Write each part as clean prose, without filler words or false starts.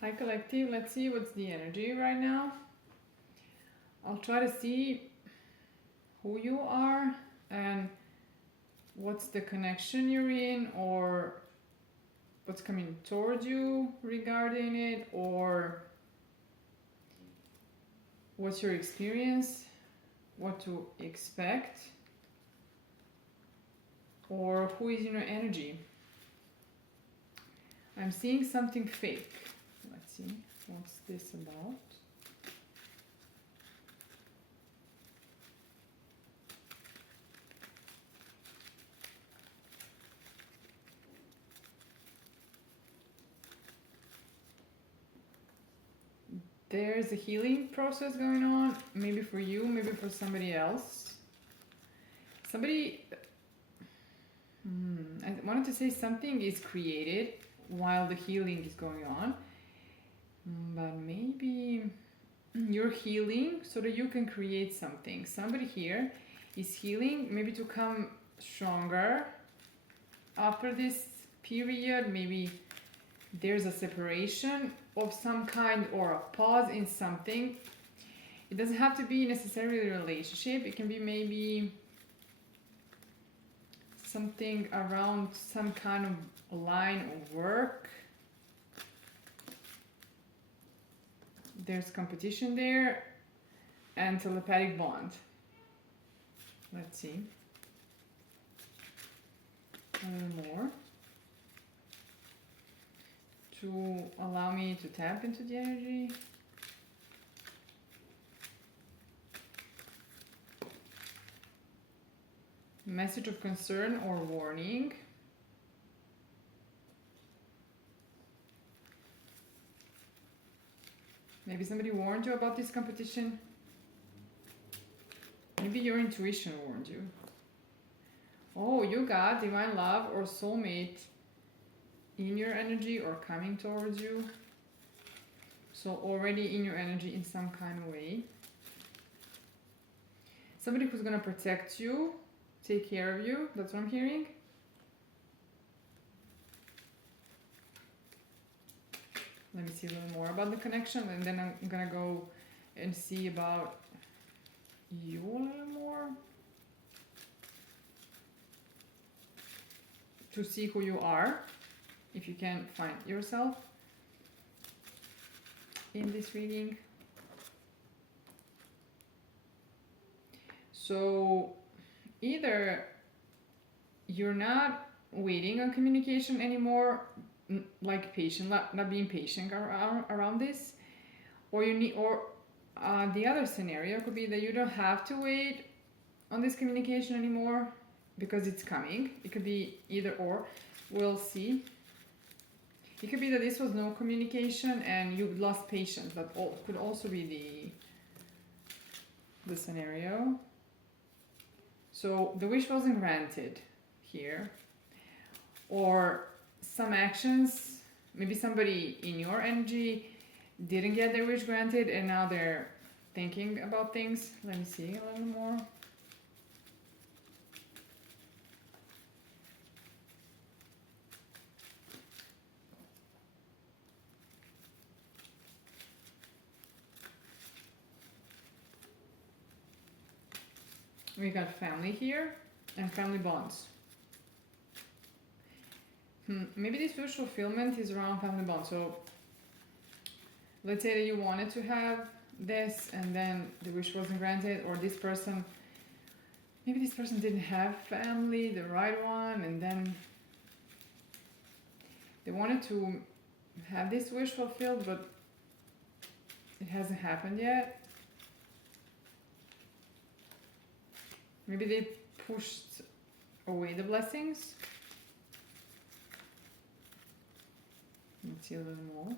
Hi collective, let's see what's the energy right now. I'll try to see who you are and what's the connection you're in, or what's coming towards you regarding it, or what's your experience, what to expect, or who is in your energy. I'm seeing something fake. Let's see, what's this about? There's a healing process going on, maybe for you, maybe for somebody else. Somebody, I wanted to say something is created while the healing is going on, but maybe you're healing so that you can create something. Somebody here is healing, maybe to come stronger after this period. Maybe there's a separation of some kind or a pause in something. It doesn't have to be necessarily a relationship. It can be maybe something around some kind of line of work. There's competition there and telepathic bond. Let's see. A little more to allow me to tap into the energy. Message of concern or warning. Maybe somebody warned you about this competition. Maybe your intuition warned you. Oh, you got divine love or soulmate in your energy or coming towards you. So already in your energy in some kind of way. Somebody who's going to protect you, take care of you. That's what I'm hearing. Let me see a little more about the connection, and then I'm going to go and see about you a little more. To see who you are, if you can find yourself in this reading. So either you're not waiting on communication anymore, like patient, not being patient around this, or you need, or the other scenario could be that you don't have to wait on this communication anymore because it's coming. It could be either or. We'll see. It could be that this was no communication and you lost patience. That could also be the scenario. So the wish wasn't granted here, or some actions, maybe somebody in your energy didn't get their wish granted and now they're thinking about things. Let me see a little more. We got family here and family bonds. Maybe this wish fulfillment is around family bonds. So let's say that you wanted to have this and then the wish wasn't granted, or this person, maybe this person didn't have family, the right one, and then they wanted to have this wish fulfilled, but it hasn't happened yet. Maybe they pushed away the blessings. Let's see a little more.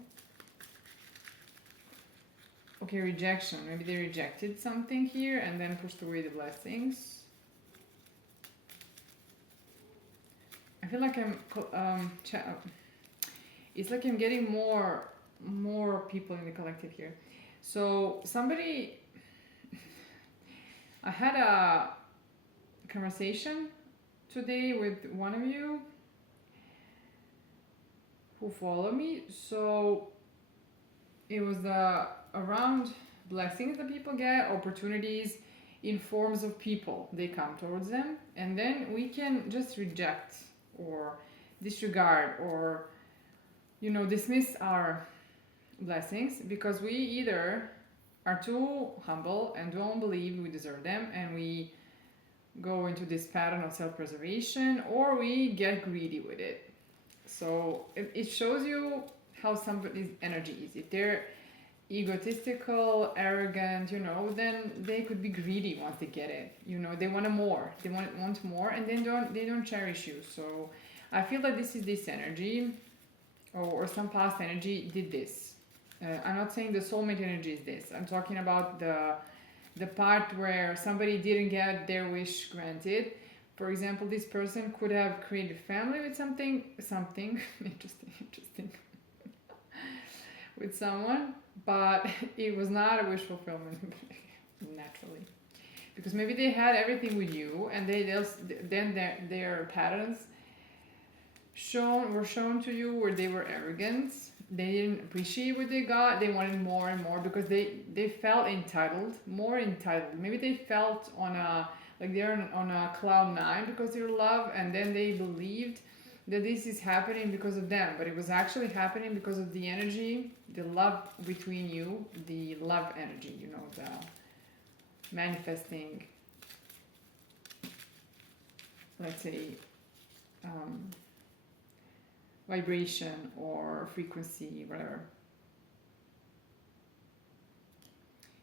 Okay, rejection. Maybe they rejected something here and then pushed away the blessings. I feel like it's like I'm getting more people in the collective here. So somebody, I had a conversation today with one of you who follow me. So it was around blessings that people get, opportunities in forms of people, they come towards them, and then we can just reject or disregard or dismiss our blessings because we either are too humble and don't believe we deserve them, and we go into this pattern of self-preservation, or we get greedy with it. So it shows you how somebody's energy is. If they're egotistical, arrogant, then they could be greedy once they get it. They want more. They want more, and then they don't cherish you. So I feel that this is this energy, or some past energy did this. I'm not saying the soulmate energy is this. I'm talking about the part where somebody didn't get their wish granted. For example, this person could have created a family with something interesting with someone, but it was not a wish fulfillment naturally, because maybe they had everything with you, and then their patterns were shown to you where they were arrogant. They didn't appreciate what they got. They wanted more and more because they felt entitled. Maybe they felt they're on a cloud nine because they're love, and then they believed that this is happening because of them, but it was actually happening because of the energy, the love between you, the love energy, the manifesting, let's say, vibration or frequency, whatever.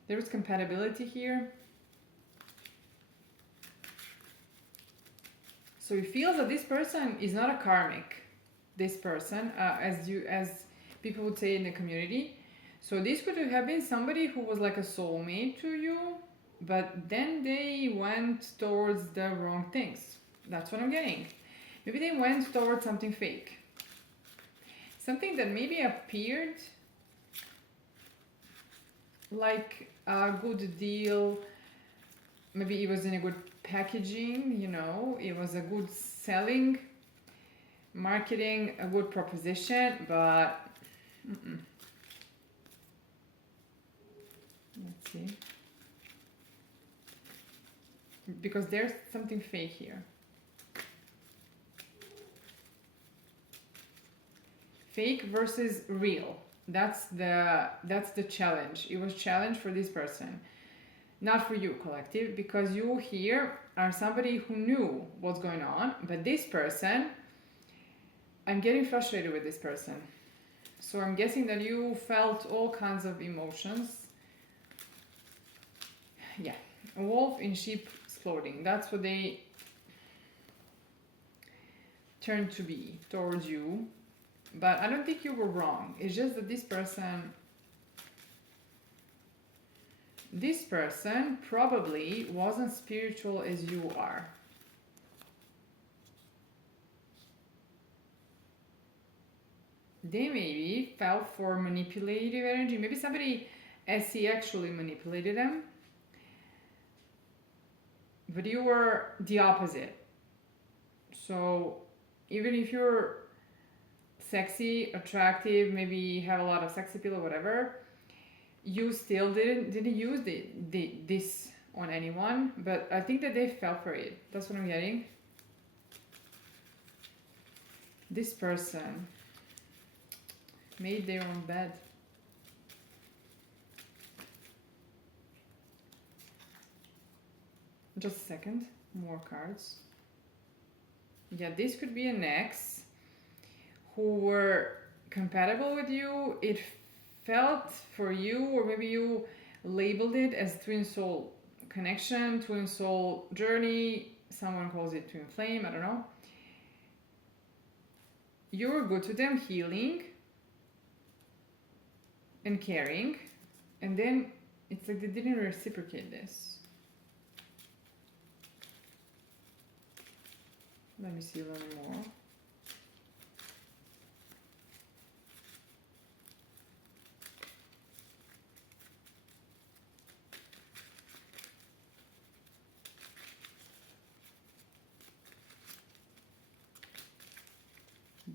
There is compatibility here. So it feels that this person is not a karmic. This person, as people would say in the community. So this could have been somebody who was like a soulmate to you, but then they went towards the wrong things. That's what I'm getting. Maybe they went towards something fake. Something that maybe appeared like a good deal. Maybe it was in a good packaging, it was a good selling, marketing, a good proposition, but let's see. Because there's something fake here. Fake versus real. That's the challenge. It was challenge for this person. Not for you, collective, because you here are somebody who knew what's going on, but this person, I'm getting frustrated with this person. So I'm guessing that you felt all kinds of emotions. Yeah, a wolf in sheep's clothing. That's what they turned to be towards you. But I don't think you were wrong. It's just that this person probably wasn't spiritual as you are. They maybe fell for manipulative energy. Maybe somebody SE actually manipulated them. But you were the opposite. So even if you're sexy, attractive, maybe have a lot of sex appeal or whatever, you still didn't use this on anyone, but I think that they fell for it. That's what I'm getting. This person made their own bed. Just a second, more cards. Yeah, this could be an ex who were compatible with you. It felt for you, or maybe you labeled it as twin soul connection, twin soul journey. Someone calls it twin flame, I don't know. You were good to them, healing and caring, and then it's like they didn't reciprocate this. Let me see a little more.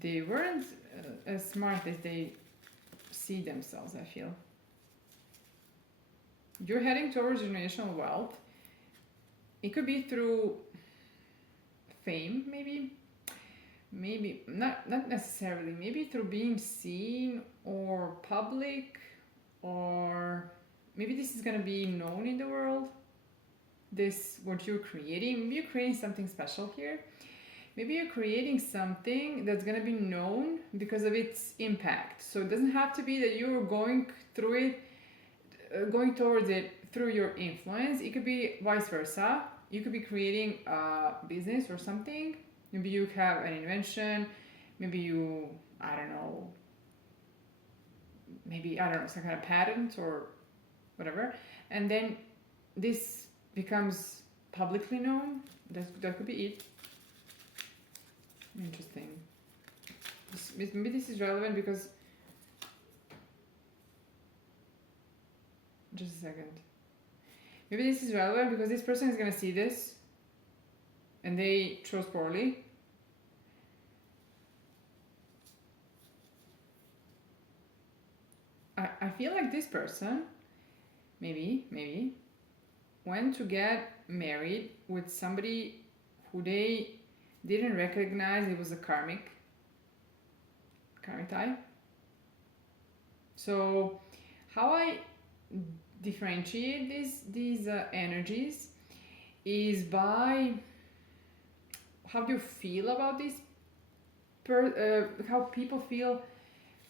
They weren't as smart as they see themselves, I feel. you're heading towards generational wealth. It could be through fame, maybe not necessarily, maybe through being seen or public, or maybe this is going to be known in the world. This, what you're creating, maybe you're creating something special here. Maybe you're creating something that's going to be known because of its impact. So it doesn't have to be that you're going through it, going towards it through your influence. It could be vice versa. You could be creating a business or something. Maybe you have an invention. Maybe you, I don't know, some kind of patent or whatever. And then this becomes publicly known. That could be it. Interesting. Maybe this is relevant because, just a second. Maybe this is relevant because this person is going to see this and they chose poorly. I feel like this person maybe went to get married with somebody who they didn't recognize it was a karmic type. So how I differentiate these energies is by how do you feel about this how people feel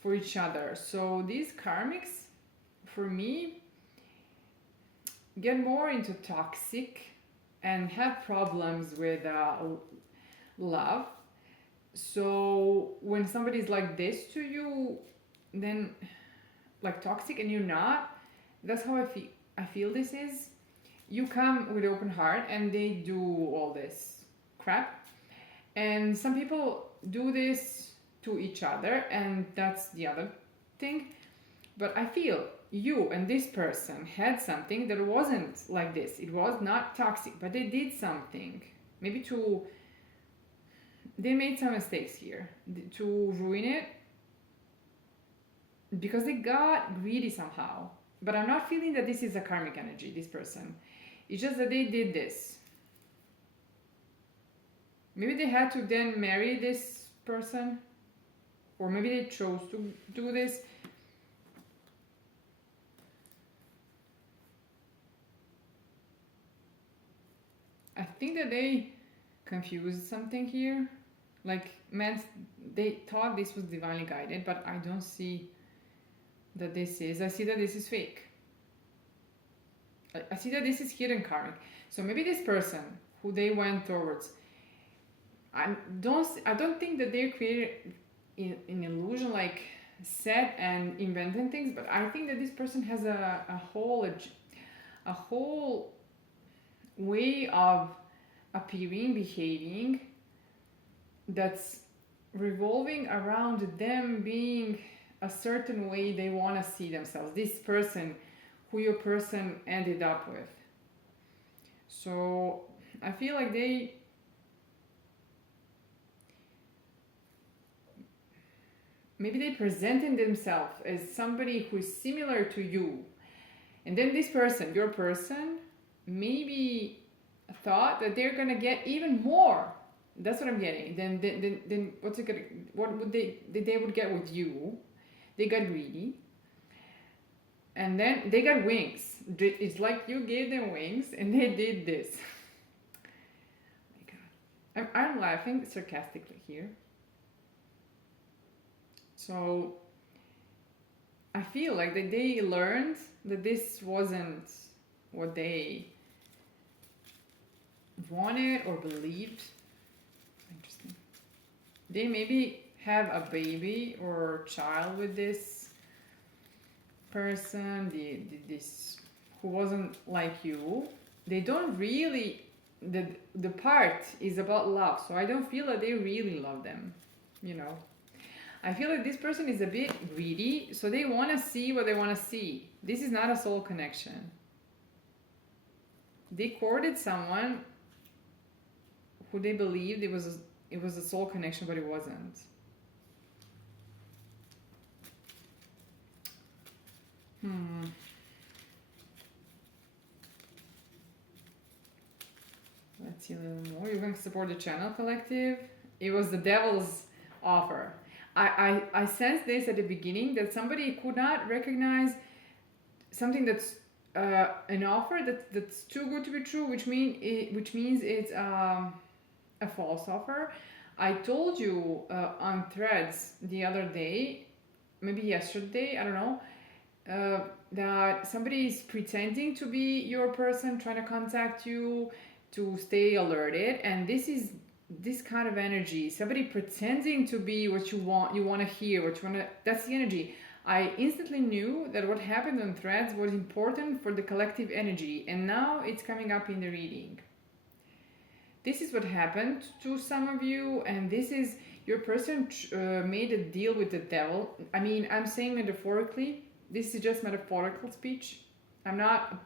for each other. So these karmics, for me, get more into toxic and have problems with love. So when somebody's like this to you, then like toxic, and you're not, that's how I feel this is. You come with open heart and they do all this crap. And some people do this to each other, and that's the other thing. But I feel you and this person had something that wasn't like this. It was not toxic, but they did something. Maybe they made some mistakes here to ruin it because they got greedy somehow. But I'm not feeling that this is a karmic energy, this person. It's just that they did this. Maybe they had to then marry this person, or maybe they chose to do this. I think that they confused something here. Like, they thought this was divinely guided, but I don't see that this is. I see that this is fake. I see that this is hidden karmic. So maybe this person who they went towards, I don't think that they created an illusion, like set and inventing things, but I think that this person has a whole way of appearing, behaving, that's revolving around them being a certain way they want to see themselves. This person who your person ended up with. So I feel like maybe they presented themselves as somebody who is similar to you. And then this person, your person, maybe thought that they're gonna get even more. That's what I'm getting. Then what would they would get with you? They got greedy. And then they got wings. It's like you gave them wings and they did this. Oh my God. I'm laughing sarcastically here. So I feel like that they learned that this wasn't what they wanted or believed. Interesting. They maybe have a baby or child with this person, this who wasn't like you. They don't really, the part is about love, so I don't feel that they really love them, you know. I feel like this person is a bit greedy, so they want to see what they want to see. This is not a soul connection. They courted someone who they believed it was a soul connection, but it wasn't. see a little more. You can support the channel collective. It was the devil's offer. I sensed this at the beginning, that somebody could not recognize something that's an offer that's too good to be true, which means it's a false offer. I told you on Threads the other day, maybe yesterday, I don't know, that somebody is pretending to be your person, trying to contact you to stay alerted, and this is this kind of energy. Somebody pretending to be what you want to hear, what you want to. That's the energy. I instantly knew that what happened on Threads was important for the collective energy, and now it's coming up in the reading. This is what happened to some of you, and this is your person made a deal with the devil. I mean, I'm saying metaphorically. This is just metaphorical speech. I'm not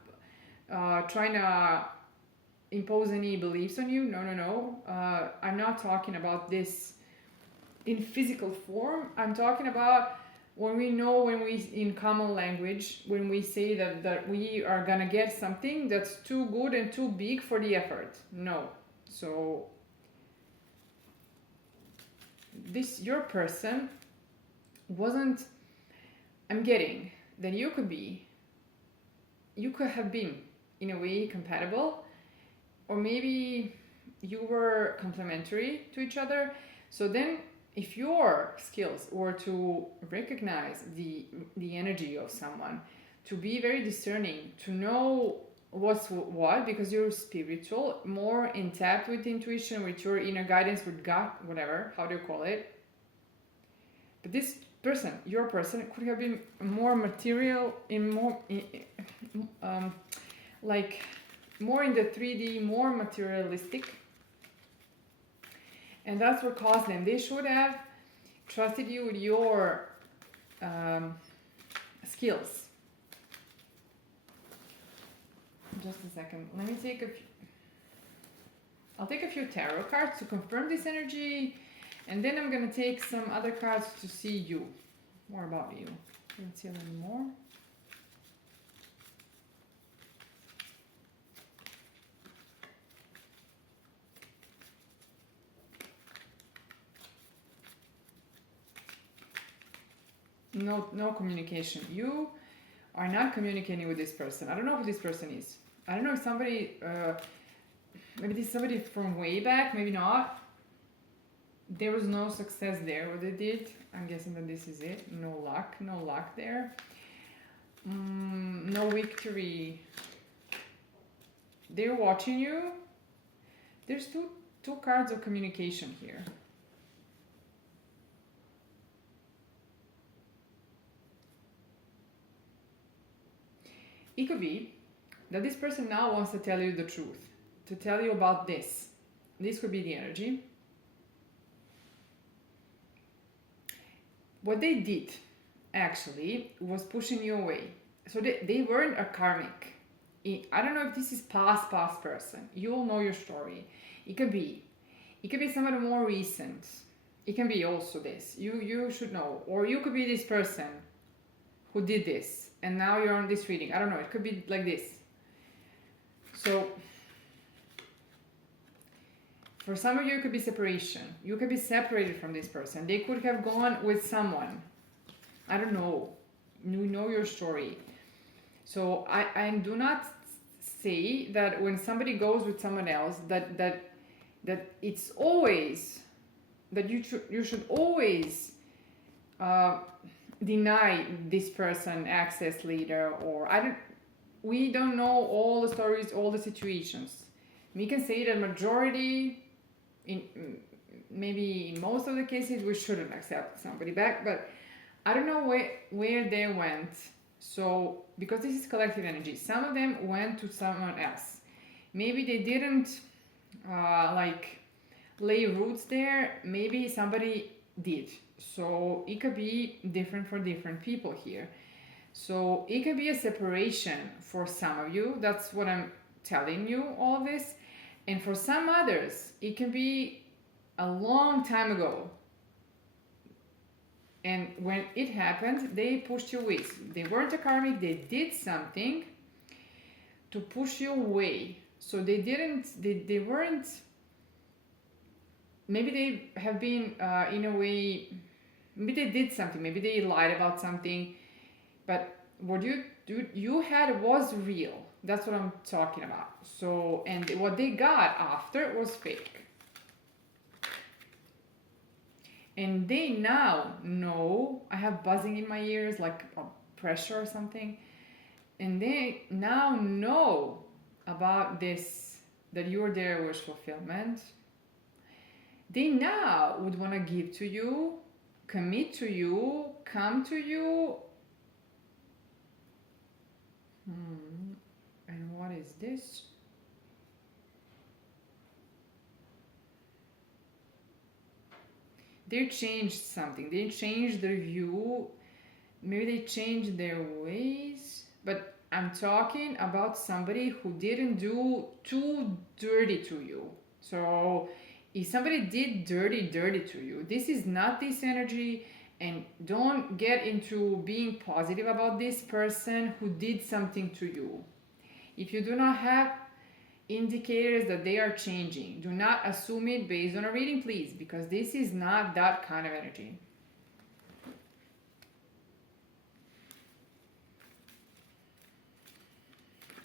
trying to impose any beliefs on you. No. I'm not talking about this in physical form. I'm talking about when we in common language, when we say that we are gonna get something that's too good and too big for the effort. No. So this, your person wasn't, I'm getting that you could have been in a way compatible, or maybe you were complementary to each other. So then if your skills were to recognize the energy of someone, to be very discerning, to know what's what, because you're spiritual, more in tap with intuition, with your inner guidance, with God, whatever, how do you call it? But this person, your person, could have been more material, like more in the 3D, more materialistic. And that's what caused them. They should have trusted you with your skills. Just a second. Let me take I'll take a few tarot cards to confirm this energy, and then I'm going to take some other cards to see you, more about you. Let's see a little more. No communication. You are not communicating with this person. I don't know who this person is. I don't know if somebody, maybe this is somebody from way back, maybe not. There was no success there, what they did. I'm guessing that this is it. No luck there. No victory. They're watching you. There's two cards of communication here. It could be that this person now wants to tell you the truth, to tell you about this. This could be the energy. What they did, actually, was pushing you away. So they weren't a karmic. I don't know if this is past person. You'll know your story. It could be somebody more recent. It can be also this. You should know. Or you could be this person who did this, and now you're on this reading. I don't know. It could be like this. So for some of you, it could be separation. You could be separated from this person. They could have gone with someone. I don't know. You know your story. So I do not say that when somebody goes with someone else that it's always that you should always deny this person access later, or we don't know all the stories, all the situations. We can say that majority, maybe in most of the cases, we shouldn't accept somebody back, but I don't know where they went. So because this is collective energy, some of them went to someone else. Maybe they didn't lay roots there. Maybe somebody did. So it could be different for different people here. So it could be a separation for some of you. That's what I'm telling you, all this. And for some others, it can be a long time ago. And when it happened, they pushed you away. They weren't a karmic. They did something to push you away So they weren't, maybe they have been in a way, maybe they did something, maybe they lied about something, but what you had was real. That's what I'm talking about. So, and what they got after was fake. And they now know, I have buzzing in my ears like a pressure or something, and they now know about this, that you're their wish fulfillment. They now would want to give to you, commit to you, come to you. And what is this? They changed something. They changed their view. Maybe they changed their ways. But I'm talking about somebody who didn't do too dirty to you. So if somebody did dirty to you, this is not this energy. And don't get into being positive about this person who did something to you. If you do not have indicators that they are changing, do not assume it based on a reading, please, because this is not that kind of energy.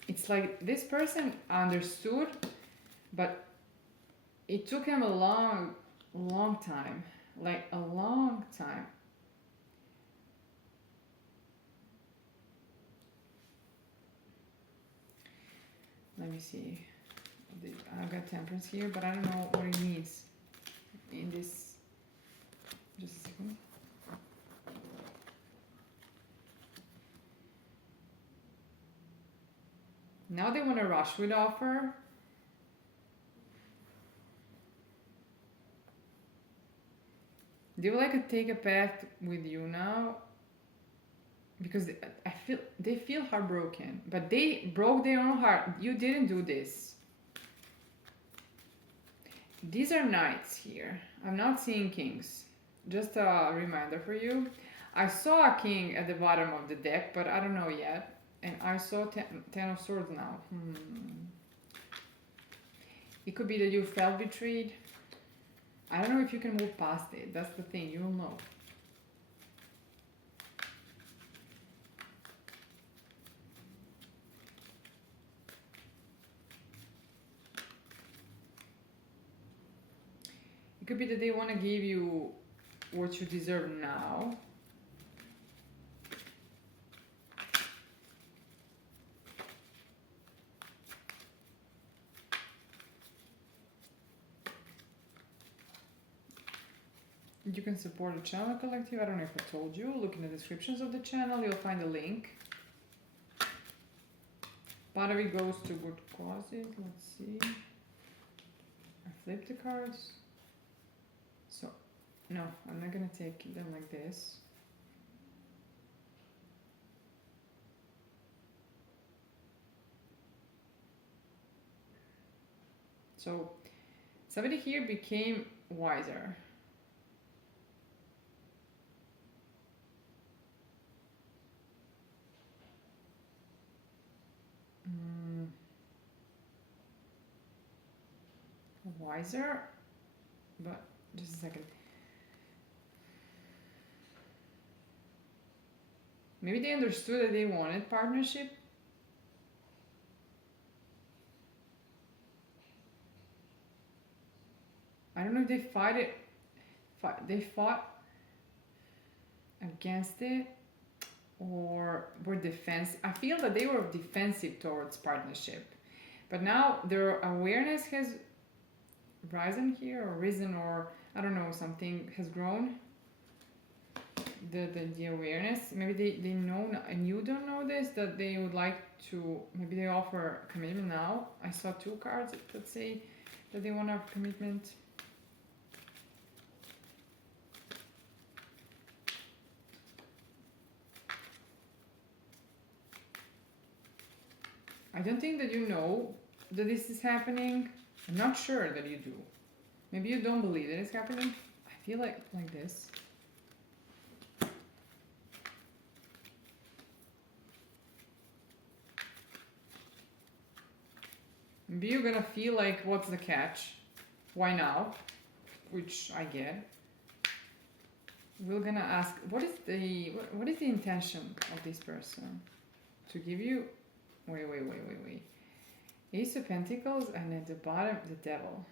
It's like this person understood, but it took him a long time, like a long time. Let me see. I've got temperance here, but I don't know what it means in this. Just a second. Now they want to rush with offer. They would like to take a path with you now, because they feel heartbroken, but they broke their own heart. You didn't do this. These are knights here. I'm not seeing kings. Just a reminder for you. I saw a king at the bottom of the deck, but I don't know yet. And I saw ten of swords now. It could be that you felt betrayed. I don't know if you can move past it. That's the thing. You'll know. It could be that they want to give you what you deserve now. You can support the channel collective. I don't know if I told you. Look in the descriptions of the channel. You'll find a link. Part of it goes to good causes. Let's see. I flipped the cards. So, no, I'm not gonna take them like this. So, somebody here became wiser. Wiser, but just a second. Maybe they understood that they wanted partnership. I don't know if they they fought against it or were defensive. I feel that they were defensive towards partnership, but now their awareness has risen here, or risen, or I don't know, something has grown. The awareness, maybe they know, and you don't know this, that they would like to, maybe they offer commitment now. I saw two cards that say that they want to have commitment. I don't think that you know that this is happening. I'm not sure that you do. Maybe you don't believe that it's happening. I feel like this. Maybe you're gonna feel like, what's the catch? Why now? Which I get. We're gonna ask, what is the intention of this person? To give you, wait. Ace of Pentacles, and at the bottom, the Devil.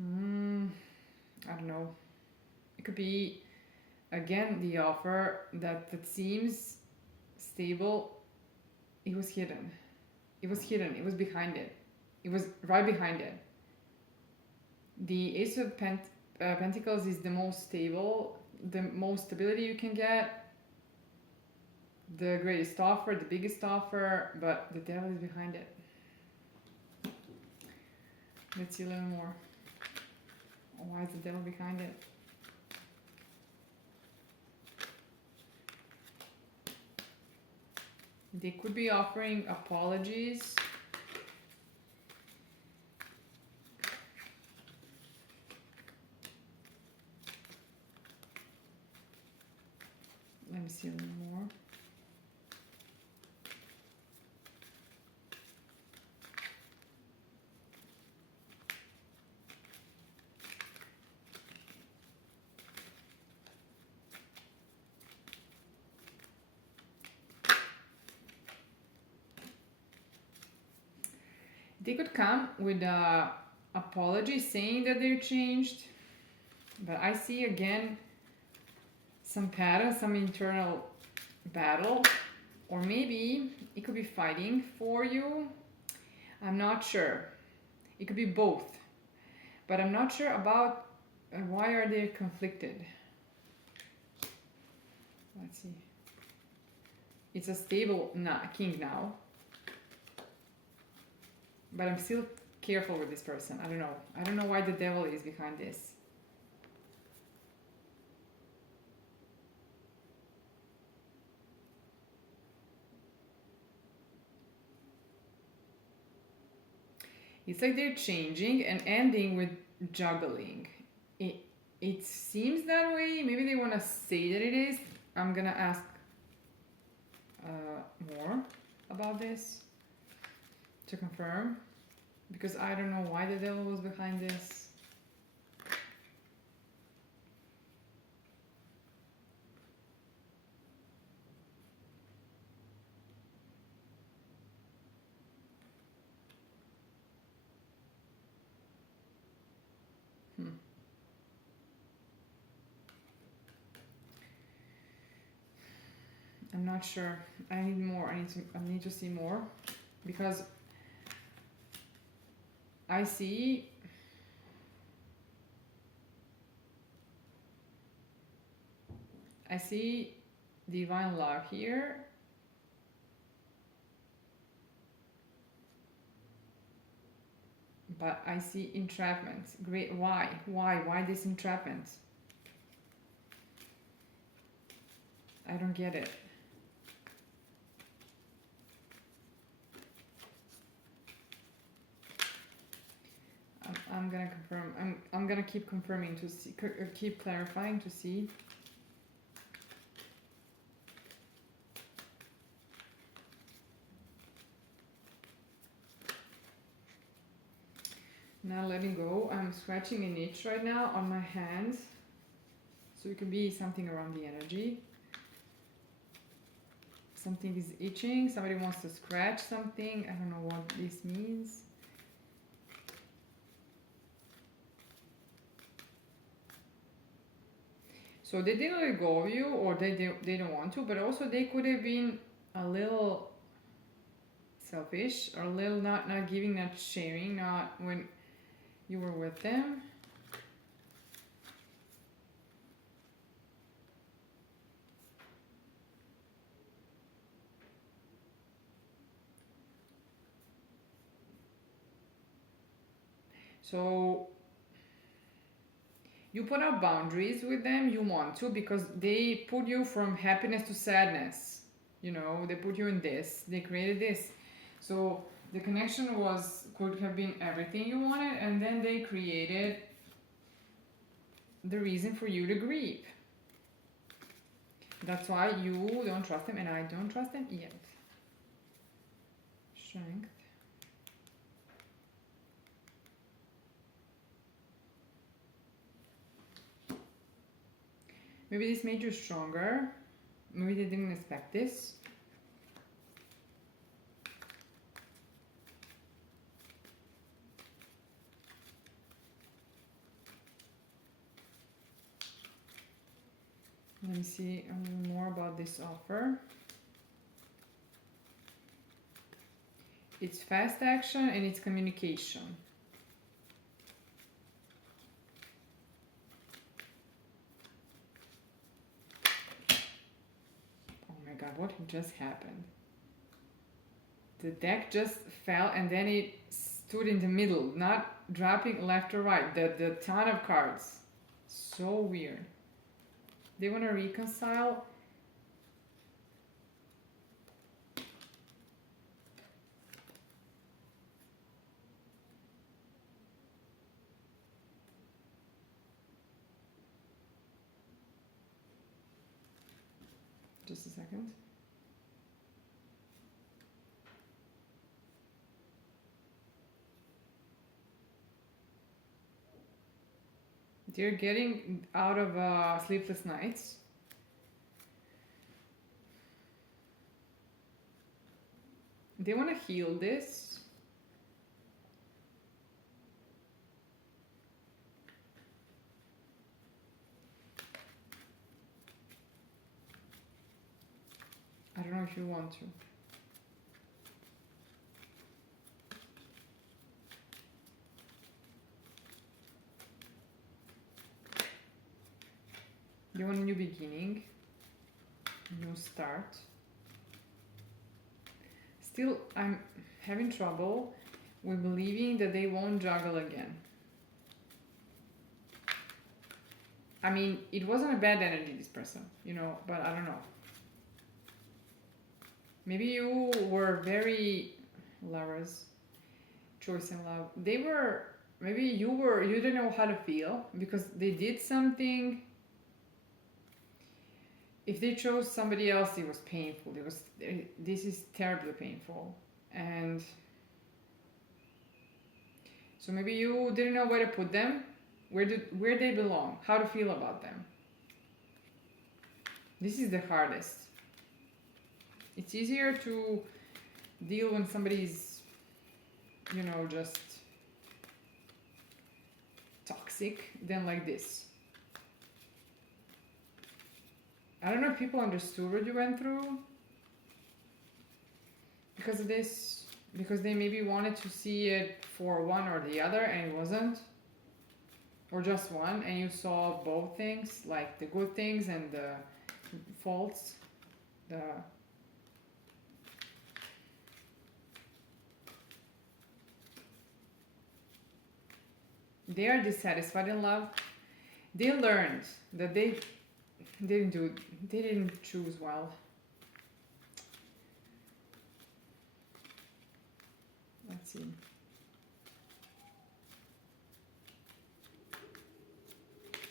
I don't know. It could be, again, the offer that seems stable. It was hidden. It was behind it. It was right behind it. The Ace of Pentacles is the most stable, the most stability you can get, the greatest offer, the biggest offer, but the Devil is behind it. Let's see a little more. Why is the Devil behind it? They could be offering apologies. Let me see a little more. They could come with an apology saying that they're changed, but I see again some pattern, some internal battle, or maybe it could be fighting for you. I'm not sure. It could be both, but I'm not sure about why are they conflicted. Let's see. It's a stable king now. But I'm still careful with this person. I don't know. I don't know why the Devil is behind this. It's like they're changing and ending with juggling. It seems that way. Maybe they want to say that it is. I'm gonna ask more about this to confirm, because I don't know why the Devil was behind this. I'm not sure. I need more. I need to see more, because I see divine love here. But I see entrapment. Great. Why this entrapment? I don't get it. I'm gonna confirm. I'm gonna keep confirming to see, keep clarifying to see. Now letting go. I'm scratching an itch right now on my hands, so it could be something around the energy. Something is itching. Somebody wants to scratch something. I don't know what this means. So they didn't let go of you, or they don't want to, but also they could have been a little selfish, or a little not giving, not sharing, not when you were with them. So you put up boundaries with them, you want to, because they put you from happiness to sadness. You know, they put you in this, they created this. So the connection could have been everything you wanted, and then they created the reason for you to grieve. That's why you don't trust them, and I don't trust them yet. Strength. Maybe this made you stronger. Maybe they didn't expect this. Let me see a little more about this offer. It's fast action and it's communication. Oh my god, what just happened? The deck just fell and then it stood in the middle, not dropping left or right. The ton of cards. So weird. They want to reconcile. Just a second. They're getting out of sleepless nights. They want to heal this. I don't know if you want to. You want a new beginning, new start. Still, I'm having trouble with believing that they won't juggle again. I mean, it wasn't a bad energy, this person, you know, but I don't know. Maybe you were very lovers, choice and love. They were, maybe you didn't know how to feel because they did something. If they chose somebody else, it was painful. This is terribly painful. And so maybe you didn't know where to put them, where they belong, how to feel about them. This is the hardest. It's easier to deal when somebody's, you know, just toxic than like this. I don't know if people understood what you went through because of this, because they maybe wanted to see it for one or the other and it wasn't, or just one, and you saw both things, like the good things and the faults. They are dissatisfied in love. They learned that they didn't choose well. Let's see.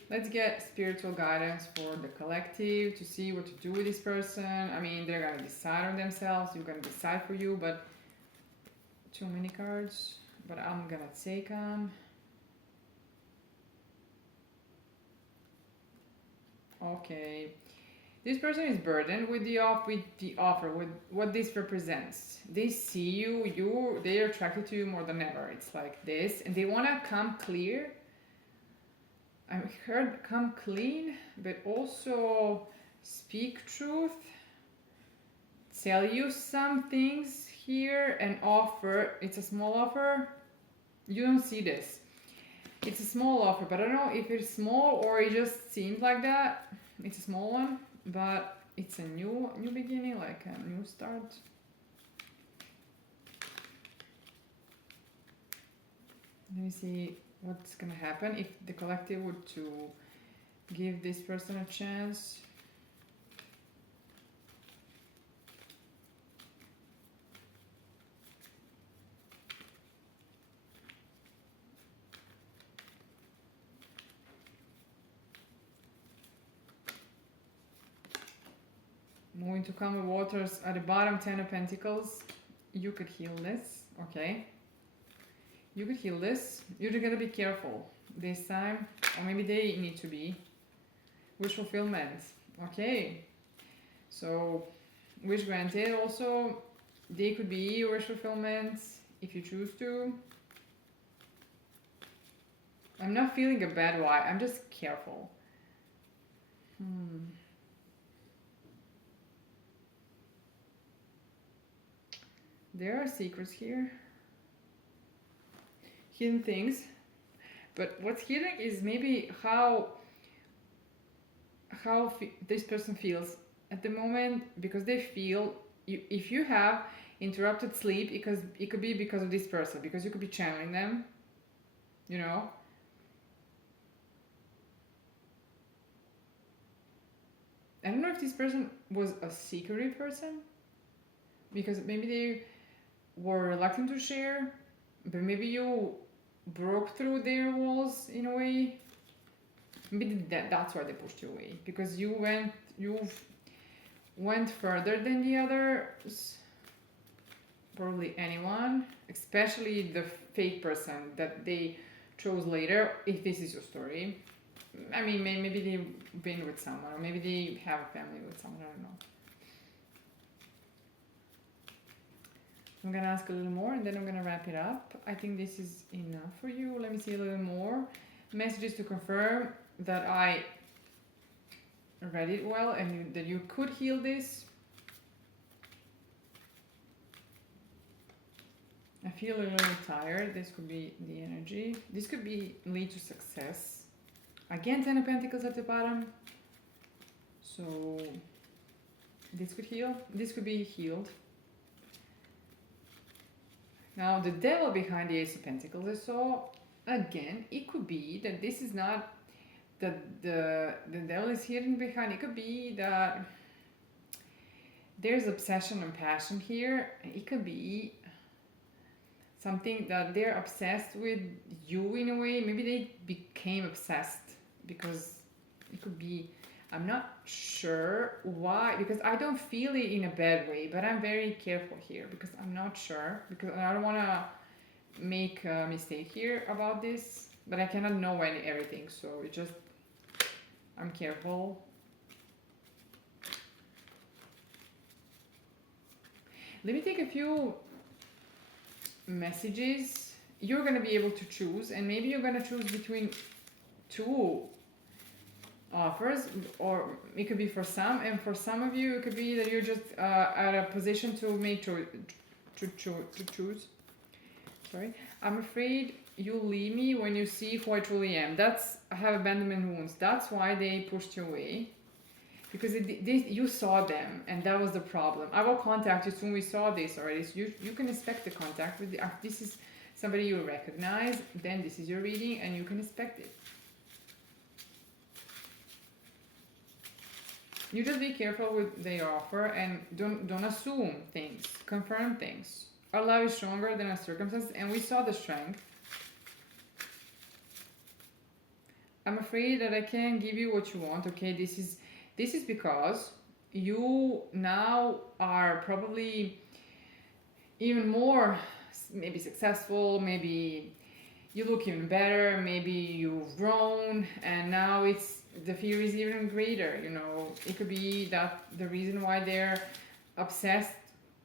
Let's get spiritual guidance for the collective to see what to do with this person. I mean, they're gonna decide on themselves. You're gonna decide for you, but too many cards. But I'm gonna take them. Okay. This person is burdened with the offer, with what this represents. They see you, they're attracted to you more than ever. It's like this, and they want to come clear. I heard come clean, but also speak truth, tell you some things here, and offer. It's a small offer. You don't see this. It's a small offer, but I don't know if it's small or it just seems like that. It's a small one, but it's a new beginning, like a new start. Let me see what's gonna happen if the collective were to give this person a chance. Moving to calmer waters at the bottom, 10 of Pentacles. you could heal this, okay? You could heal this. You're just gonna be careful this time, or maybe they need to be. Wish fulfillment, okay? So, wish granted also, they could be your wish fulfillment if you choose to. I'm not feeling a bad vibe, I'm just careful. There are secrets here. Hidden things. But what's hidden is maybe how this person feels at the moment, because they feel if you have interrupted sleep, it could be because of this person, because you could be channeling them, you know. I don't know if this person was a secretive person, because maybe they were reluctant to share, but maybe you broke through their walls in a way. Maybe that's why they pushed you away, because you went further than the others. Probably anyone, especially the fake person that they chose later, if this is your story. I mean, maybe they've been with someone, or maybe they have a family with someone, I don't know. I'm gonna ask a little more and then I'm gonna wrap it up. I think this is enough for you. Let me see a little more. Messages to confirm that I read it well and that you could heal this. I feel a little tired. This could be the energy. This could be lead to success. Again, 10 of Pentacles at the bottom. So this could heal. This could be healed. Now the devil behind the Ace of Pentacles I saw, again, it could be that this is not that the devil is hidden behind. It could be that there's obsession and passion here. It could be something that they're obsessed with you in a way. Maybe they became obsessed because it could be, I'm not sure why, because I don't feel it in a bad way, but I'm very careful here because I'm not sure, because I don't want to make a mistake here about this, but I cannot know everything, so it just, I'm careful. Let me take a few messages. You're going to be able to choose, and maybe you're going to choose between two offers, or it could be for some, and for some of you it could be that you're just at a position to make to choose. Sorry, I'm afraid you leave me when you see who I truly am. That's, I have abandonment wounds. That's why they pushed you away, because you saw them, and that was the problem. I will contact you soon. We saw this already, so you can expect the contact with this is somebody you recognize. Then this is your reading, and you can expect it. You just be careful with their offer and don't assume things. Confirm things. Our love is stronger than our circumstances, and we saw the strength. I'm afraid that I can't give you what you want. Okay, this is because you now are probably even more maybe successful, maybe you look even better, maybe you've grown, and now the fear is even greater, you know. It could be that the reason why they're obsessed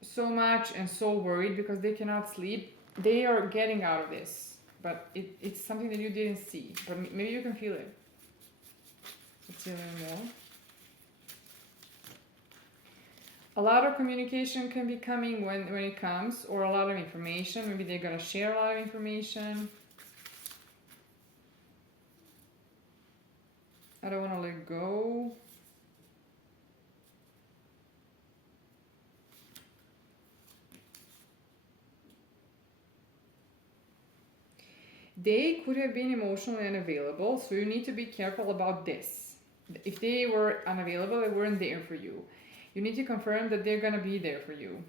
so much and so worried because they cannot sleep, they are getting out of this, but it's something that you didn't see, but maybe you can feel it. Let's see a little more. A lot of communication can be coming when it comes, or a lot of information. Maybe they're gonna share a lot of information. I don't want to let go. They could have been emotionally unavailable, so you need to be careful about this. If they were unavailable, they weren't there for you. You need to confirm that they're going to be there for you.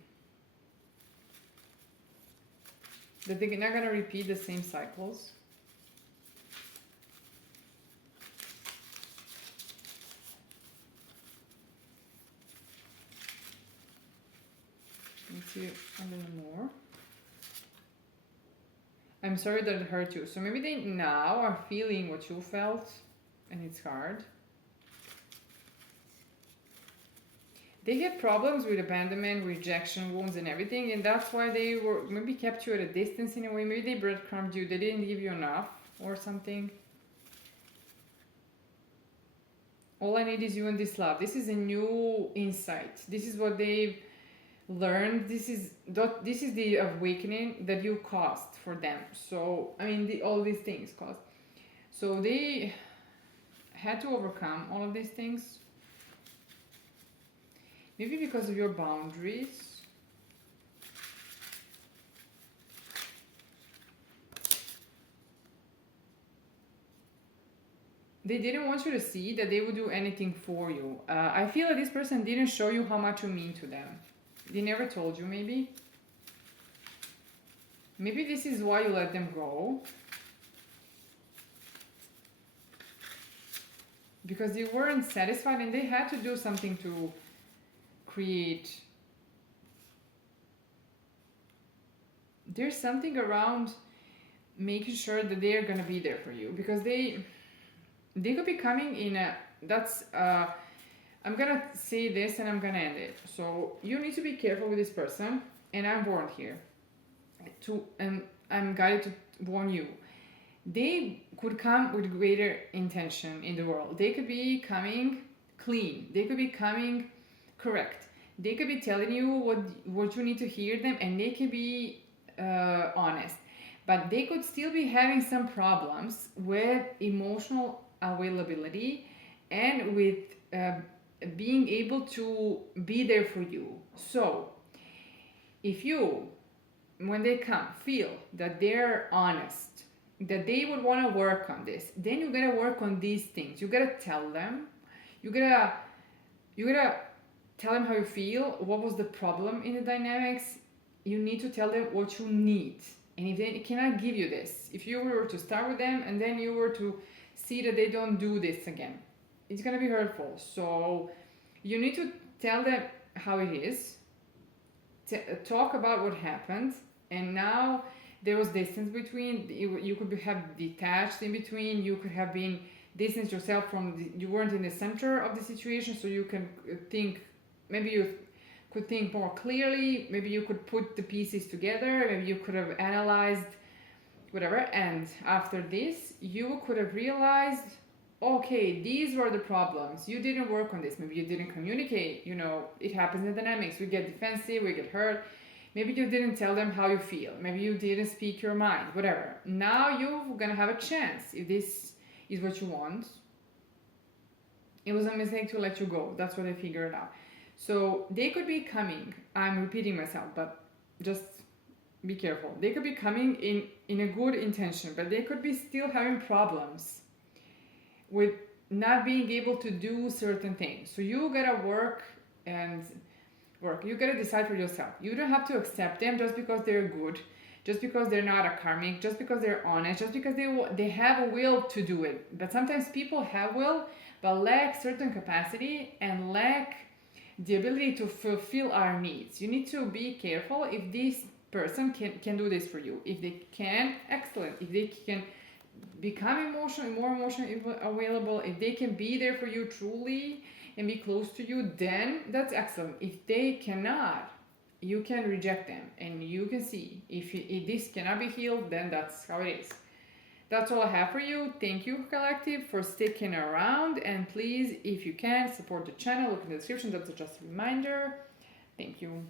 That they're not going to repeat the same cycles. see a little more. I'm sorry that it hurt you. So maybe they now are feeling what you felt, and it's hard. They had problems with abandonment, rejection, wounds, and everything, and that's why they were maybe kept you at a distance in a way. Maybe they breadcrumbed you. They didn't give you enough or something. All I need is you and this love. This is a new insight. This is what they've learned. This is the awakening that you caused for them. So I mean, all these things caused. So they had to overcome all of these things. Maybe because of your boundaries. They didn't want you to see that they would do anything for you. I feel that this person didn't show you how much you mean to them. They never told you, maybe. Maybe this is why you let them go. Because you weren't satisfied and they had to do something to create. There's something around making sure that they're gonna be there for you, because they could be coming in a, that's I'm gonna say this and I'm gonna end it. So you need to be careful with this person, and I'm warned here and I'm guided to warn you. They could come with greater intention in the world. They could be coming clean. They could be coming correct. They could be telling you what you need to hear them, and they could be honest. But they could still be having some problems with emotional availability and with being able to be there for you. So if you, when they come, feel that they're honest, that they would want to work on this, then you gotta work on these things. You gotta tell them. You gotta tell them how you feel, what was the problem in the dynamics. You need to tell them what you need. And if they cannot give you this, if you were to start with them and then you were to see that they don't do this again, it's going to be hurtful. So you need to tell them how it is, talk about what happened, and now there was distance between, you could have detached in between, you could have been distanced yourself from, you weren't in the center of the situation, so you can think, maybe you could think more clearly, maybe you could put the pieces together, maybe you could have analyzed whatever, and after this you could have realized, okay, these were the problems, you didn't work on this, maybe you didn't communicate, it happens in dynamics, we get defensive, we get hurt, maybe you didn't tell them how you feel, maybe you didn't speak your mind, whatever. Now you're gonna have a chance. If this is what you want, it was a mistake to let you go. That's what I figured out. So they could be coming, I'm repeating myself, but just be careful. They could be coming in a good intention, but they could be still having problems with not being able to do certain things. So you gotta work. You gotta decide for yourself. You don't have to accept them just because they're good, just because they're not a karmic, just because they're honest, just because they have a will to do it. But sometimes people have will, but lack certain capacity and lack the ability to fulfill our needs. You need to be careful if this person can do this for you. If they can, excellent. If they can become more emotionally available, if they can be there for you truly and be close to you, then that's excellent. If they cannot, you can reject them and you can see if this cannot be healed, then that's how it is. That's all I have for you. Thank you, Collective, for sticking around. And please, if you can, support the channel. Look in the description. That's just a reminder. Thank you.